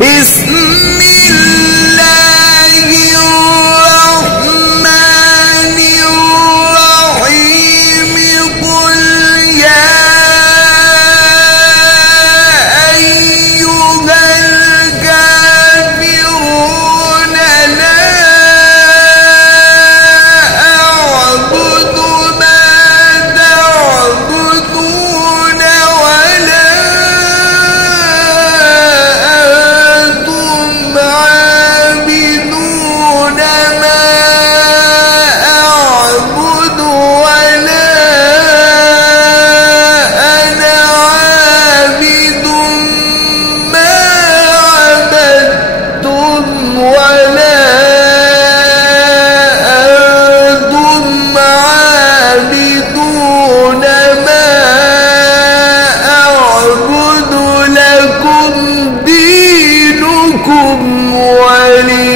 بسم الله الرحمن الرحيم قل يا أيها الكافرون لا أعبد ما تعبدون ولا أنتم عابدون ما أعبد ولا أنا عابد ما عبدتم ولا أنتم عابدون ما أعبد لكم دينكم ولي